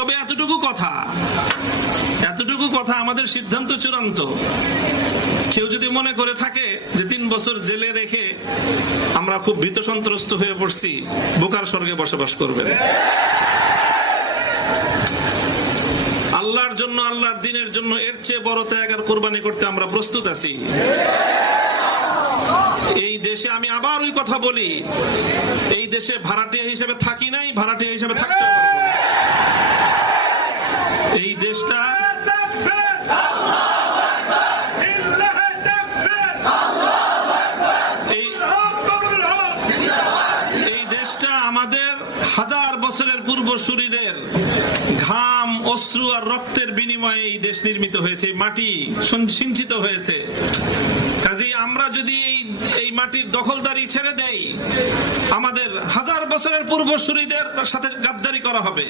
তবে এতটুকু কথা আমাদের সিদ্ধান্ত চূড়ান্ত। কেউ যদি মনে করে থাকে যে 3 বছর জেলে রেখে আমরা খুব ভীত সন্ত্রস্ত হয়ে পড়ছি, বোকার স্বর্গে বসবাস করবেন। আল্লাহর জন্য, আল্লাহর দ্বীনের জন্য এর চেয়ে বড় ত্যাগ আর কোরবানি করতে আমরা প্রস্তুত আছি। এই দেশে আমি আবার ওই কথা বলি, এই দেশে ভাড়াটিয়া হিসেবে থাকি নাই, ভাড়াটিয়া হিসেবে থাকতে পারবো না। এই দেশটা আমাদের হাজার বছরের পূর্বসূরীদের ঘাম, অশ্রু আর রক্তের বিনিময়ে এই দেশ নির্মিত হয়েছে, মাটি সিঞ্চিত হয়েছে। কাজেই আমরা যদি এই মাটির দখলদারি ছেড়ে দেই, আমাদের হাজার বছরের পূর্বসূরীদের সাথে গাদ্দারি করা হবে।